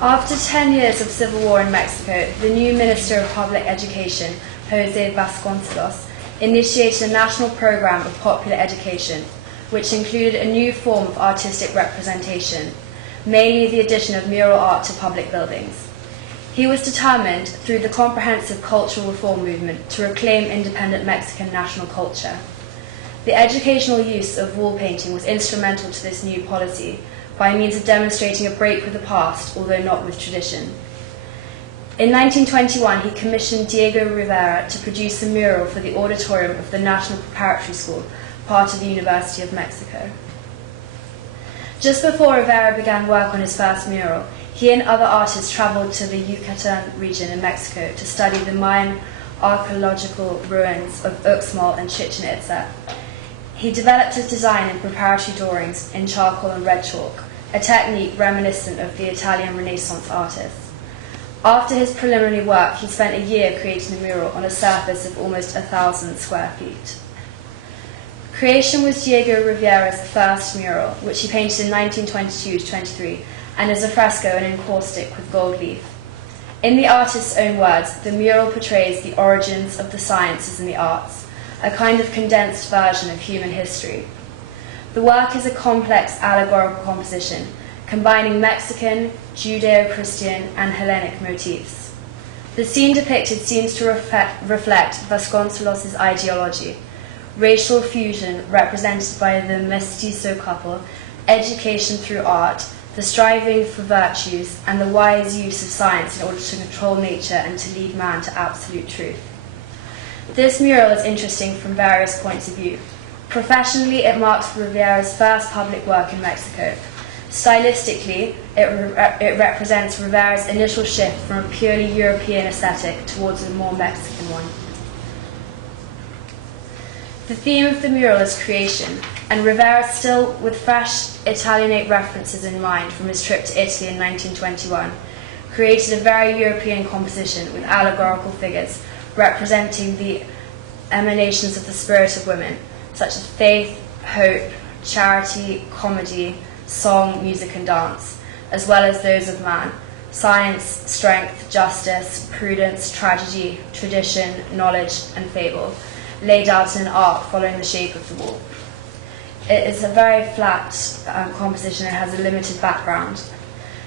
After 10 years of civil war in Mexico, the new Minister of Public Education, Jose Vasconcelos, initiated a national program of popular education, which included a new form of artistic representation, mainly the addition of mural art to public buildings. He was determined, through the comprehensive cultural reform movement, to reclaim independent Mexican national culture. The educational use of wall painting was instrumental to this new policy, by means of demonstrating a break with the past, although not with tradition. In 1921, he commissioned Diego Rivera to produce a mural for the auditorium of the National Preparatory School, part of the University of Mexico. Just before Rivera began work on his first mural, he and other artists traveled to the Yucatan region in Mexico to study the Mayan archaeological ruins of Uxmal and Chichen Itza. He developed his design in preparatory drawings in charcoal and red chalk, a technique reminiscent of the Italian Renaissance artists. After his preliminary work, he spent a year creating a mural on a surface of almost 1,000 square feet. Creation was Diego Rivera's first mural, which he painted in 1922-23, and is a fresco and encaustic with gold leaf. In the artist's own words, the mural portrays the origins of the sciences and the arts, a kind of condensed version of human history. The work is a complex allegorical composition, combining Mexican, Judeo-Christian, and Hellenic motifs. The scene depicted seems to reflect Vasconcelos' ideology: racial fusion represented by the mestizo couple, education through art, the striving for virtues, and the wise use of science in order to control nature and to lead man to absolute truth. This mural is interesting from various points of view. Professionally, it marks Rivera's first public work in Mexico. Stylistically, it represents Rivera's initial shift from a purely European aesthetic towards a more Mexican one. The theme of the mural is creation, and Rivera, still with fresh Italianate references in mind from his trip to Italy in 1921, created a very European composition with allegorical figures representing the emanations of the spirit of women, such as faith, hope, charity, comedy, song, music, and dance, as well as those of man: science, strength, justice, prudence, tragedy, tradition, knowledge, and fable, laid out in an arc following the shape of the wall. It is a very flat composition and has a limited background.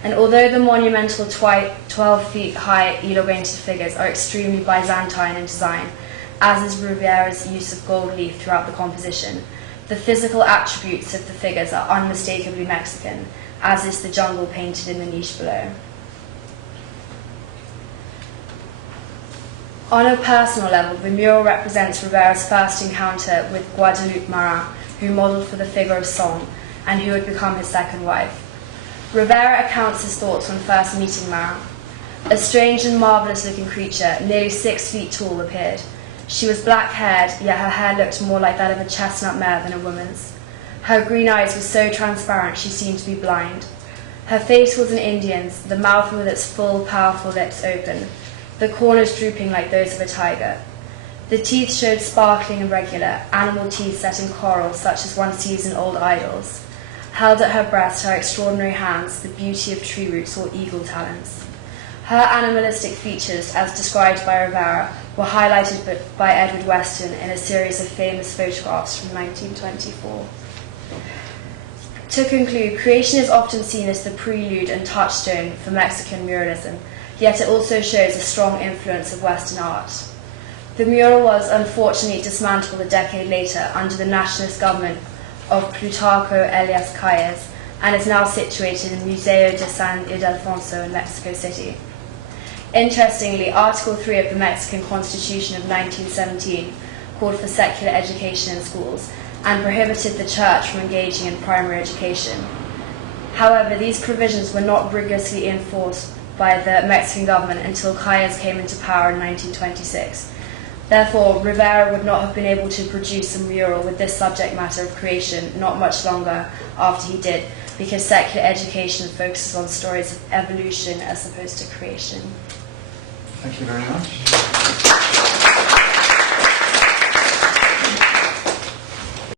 And although the monumental 12 feet high elongated figures are extremely Byzantine in design, as is Rivera's use of gold leaf throughout the composition, the physical attributes of the figures are unmistakably Mexican, as is the jungle painted in the niche below. On a personal level, the mural represents Rivera's first encounter with Guadalupe Marin, who modelled for the figure of Song, and who would become his second wife. Rivera accounts his thoughts on first meeting Marin. A strange and marvellous-looking creature, nearly 6 feet tall, appeared. She was black-haired, yet her hair looked more like that of a chestnut mare than a woman's. Her green eyes were so transparent she seemed to be blind. Her face was an Indian's, the mouth with its full, powerful lips open, the corners drooping like those of a tiger. The teeth showed sparkling and regular, animal teeth set in coral such as one sees in old idols. Held at her breast, her extraordinary hands, the beauty of tree roots or eagle talons. Her animalistic features, as described by Rivera, were highlighted by Edward Weston in a series of famous photographs from 1924. To conclude, creation is often seen as the prelude and touchstone for Mexican muralism, yet it also shows a strong influence of Western art. The mural was unfortunately dismantled a decade later under the nationalist government of Plutarco Elias Calles, and is now situated in Museo de San Ildefonso in Mexico City. Interestingly, Article 3 of the Mexican Constitution of 1917 called for secular education in schools and prohibited the church from engaging in primary education. However, these provisions were not rigorously enforced by the Mexican government until Calles came into power in 1926. Therefore, Rivera would not have been able to produce a mural with this subject matter of creation not much longer after he did, because secular education focuses on stories of evolution as opposed to creation. Thank you very much.